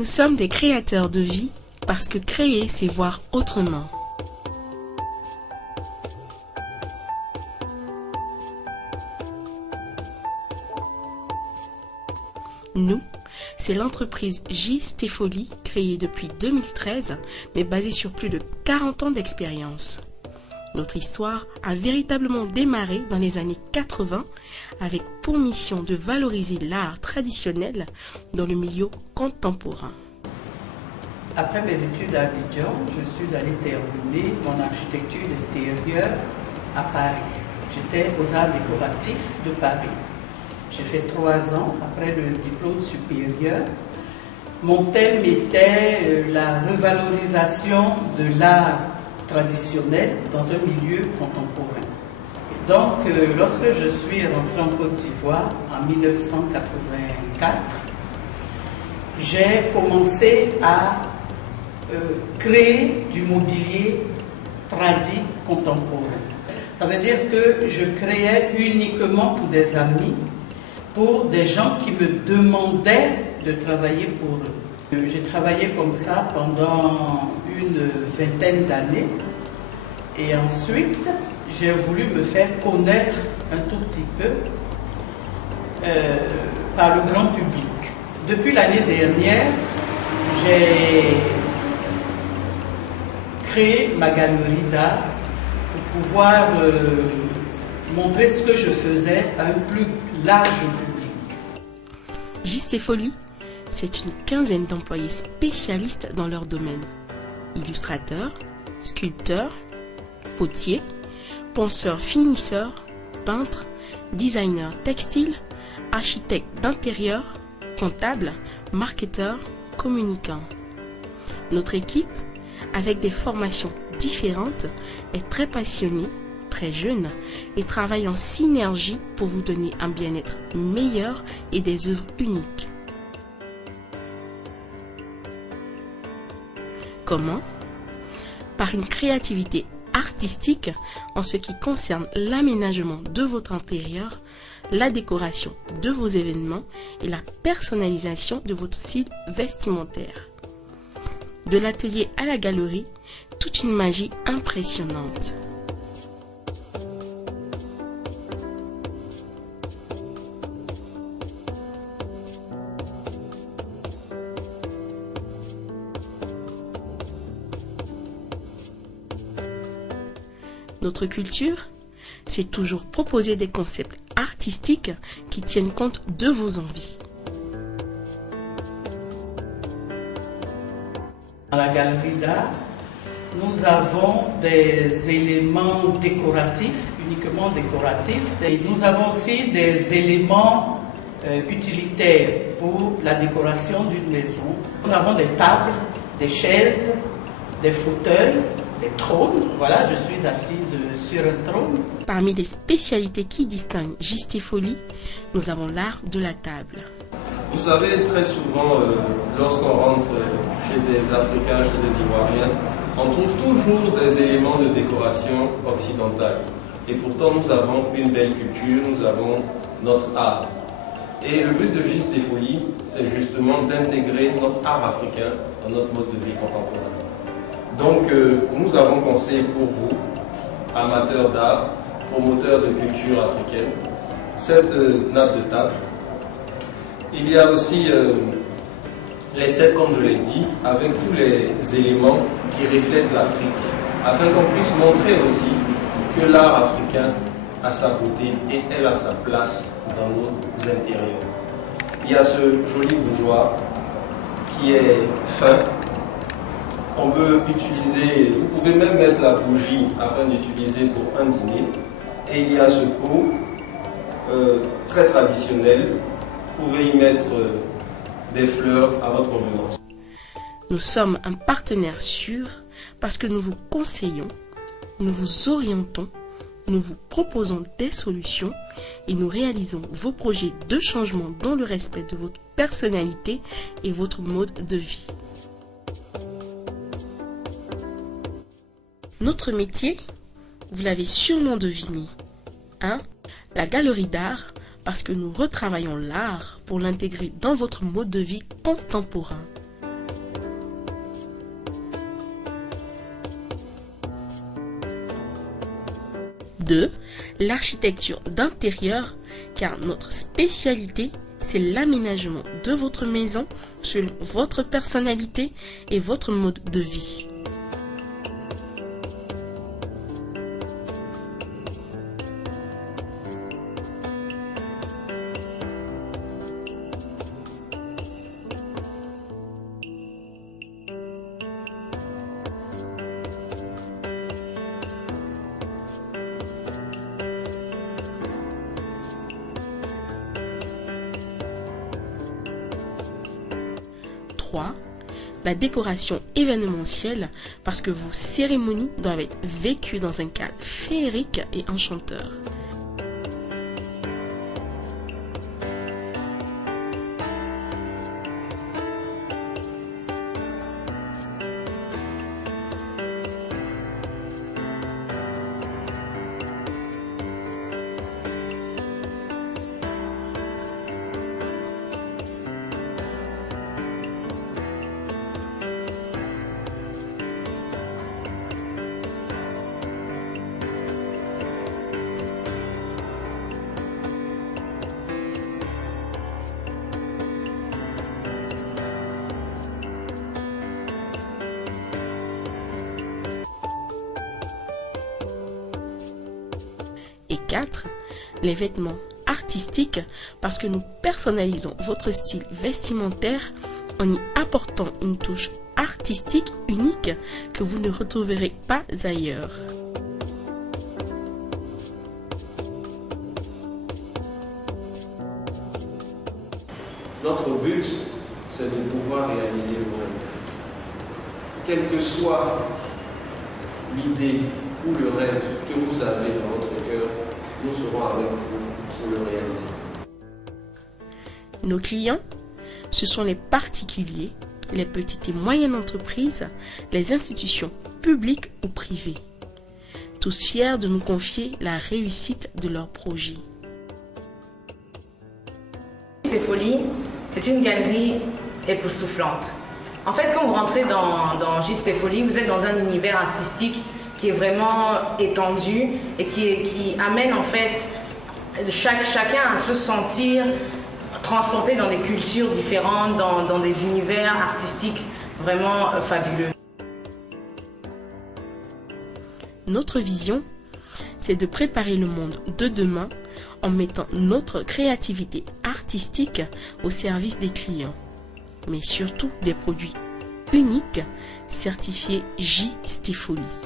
Nous sommes des créateurs de vie parce que créer, c'est voir autrement. Nous, c'est l'entreprise J. Stépholi, créée depuis 2013, mais basée sur plus de 40 ans d'expérience. Notre histoire a véritablement démarré dans les années 80 avec pour mission de valoriser l'art traditionnel dans le milieu contemporain. Après mes études à Abidjan, je suis allée terminer mon architecture d'intérieur à Paris. J'étais aux Arts décoratifs de Paris. J'ai fait 3 ans après le diplôme supérieur. Mon thème était la revalorisation de l'art traditionnel dans un milieu contemporain. Et donc, lorsque je suis rentrée en Côte d'Ivoire en 1984, j'ai commencé à créer du mobilier tradit contemporain. Ça veut dire que je créais uniquement pour des amis, pour des gens qui me demandaient de travailler pour eux. J'ai travaillé comme ça pendant une vingtaine d'années et ensuite j'ai voulu me faire connaître un tout petit peu par le grand public. Depuis l'année dernière, j'ai créé ma galerie d'art pour pouvoir montrer ce que je faisais à un plus large public. J. Stépholi, c'est une quinzaine d'employés spécialistes dans leur domaine. Illustrateurs, sculpteurs, potiers, ponceurs finisseurs, peintres, designers textiles, architectes d'intérieur, comptables, marketeurs, communicants. Notre équipe, avec des formations différentes, est très passionnée, très jeune et travaille en synergie pour vous donner un bien-être meilleur et des œuvres uniques. Comment? Par une créativité artistique en ce qui concerne l'aménagement de votre intérieur, la décoration de vos événements et la personnalisation de votre style vestimentaire. De l'atelier à la galerie, toute une magie impressionnante. Notre culture, c'est toujours proposer des concepts artistiques qui tiennent compte de vos envies. Dans la galerie d'art, nous avons des éléments décoratifs, uniquement décoratifs, et nous avons aussi des éléments utilitaires pour la décoration d'une maison. Nous avons des tables, des chaises, des fauteuils, des trônes. Voilà, je suis assise sur un trône. Parmi les spécialités qui distinguent J. Stépholi, nous avons l'art de la table. Vous savez, très souvent, lorsqu'on rentre chez des Africains, chez des Ivoiriens, on trouve toujours des éléments de décoration occidentale. Et pourtant, nous avons une belle culture, nous avons notre art. Et le but de J. Stépholi, c'est justement d'intégrer notre art africain dans notre mode de vie contemporain. Donc, nous avons pensé pour vous, amateurs d'art, promoteurs de culture africaine, cette nappe de table. Il y a aussi les sets, comme je l'ai dit, avec tous les éléments qui reflètent l'Afrique, afin qu'on puisse montrer aussi que l'art africain a sa beauté et elle a sa place dans nos intérieurs. Il y a ce joli bougeoir qui est fin. On peut utiliser, vous pouvez même mettre la bougie afin d'utiliser pour un dîner. Et il y a ce pot très traditionnel. Vous pouvez y mettre des fleurs à votre convenance. Nous sommes un partenaire sûr parce que nous vous conseillons, nous vous orientons, nous vous proposons des solutions et nous réalisons vos projets de changement dans le respect de votre personnalité et votre mode de vie. Notre métier, vous l'avez sûrement deviné, la galerie d'art, parce que nous retravaillons l'art pour l'intégrer dans votre mode de vie contemporain. 2. L'architecture d'intérieur, car notre spécialité, c'est l'aménagement de votre maison selon votre personnalité et votre mode de vie. La décoration événementielle, parce que vos cérémonies doivent être vécues dans un cadre féerique et enchanteur. Et 4. Les vêtements artistiques, parce que nous personnalisons votre style vestimentaire en y apportant une touche artistique unique que vous ne retrouverez pas ailleurs. Notre but, c'est de pouvoir réaliser vos rêves. Quelle que soit l'idée ou le rêve que vous avez dans votre cœur, nous serons avec vous pour le réaliser. Nos clients, ce sont les particuliers, les petites et moyennes entreprises, les institutions publiques ou privées. Tous fiers de nous confier la réussite de leurs projets. C'est Folie, c'est une galerie époustouflante. En fait, quand vous rentrez dans Juste Folie, vous êtes dans un univers artistique qui est vraiment étendu et qui amène en fait chacun à se sentir transporté dans des cultures différentes, dans des univers artistiques vraiment fabuleux. Notre vision, c'est de préparer le monde de demain en mettant notre créativité artistique au service des clients, mais surtout des produits uniques certifiés Juste Folie.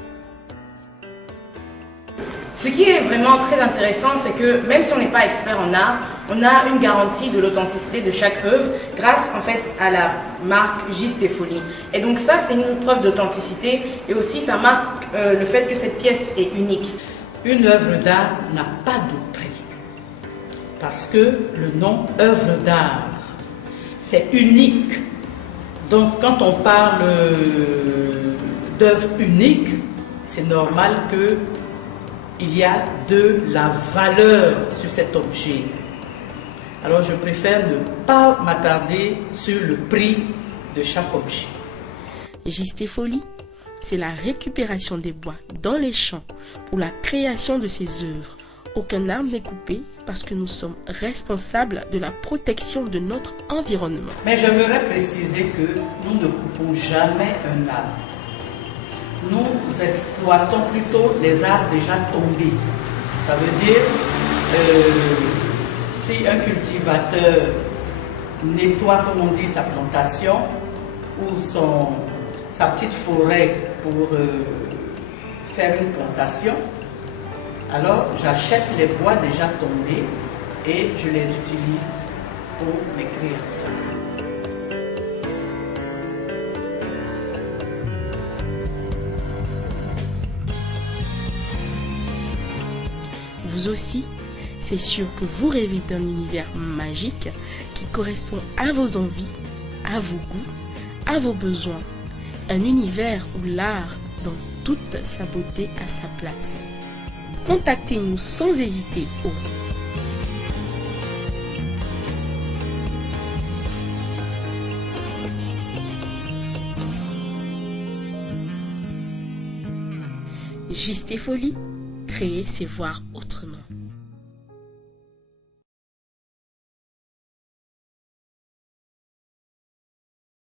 Ce qui est vraiment très intéressant, c'est que même si on n'est pas expert en art, on a une garantie de l'authenticité de chaque œuvre grâce en fait à la marque Juste Folie. Et donc ça, c'est une preuve d'authenticité et aussi ça marque le fait que cette pièce est unique. Une œuvre d'art n'a pas de prix parce que le nom œuvre d'art, c'est unique. Donc quand on parle d'œuvre unique, c'est normal que il y a de la valeur sur cet objet. Alors je préfère ne pas m'attarder sur le prix de chaque objet. Juste Folie, c'est la récupération des bois dans les champs pour la création de ces œuvres. Aucun arbre n'est coupé parce que nous sommes responsables de la protection de notre environnement. Mais j'aimerais préciser que nous ne coupons jamais un arbre. Nous exploitons plutôt les arbres déjà tombés. Ça veut dire, si un cultivateur nettoie, comme on dit, sa plantation ou sa petite forêt pour faire une plantation, alors j'achète les bois déjà tombés et je les utilise pour mes créations. Vous aussi, c'est sûr que vous rêvez d'un univers magique qui correspond à vos envies, à vos goûts, à vos besoins. Un univers où l'art, dans toute sa beauté, a sa place. Contactez-nous sans hésiter au Juste Folie, Créer, c'est voir autrement.